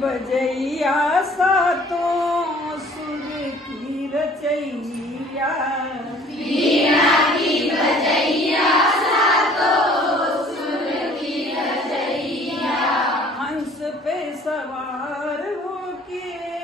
भजैया सातो सुर की रचैया वीणा की भजैया सातो सुर की रचैया हंस पे सवार होके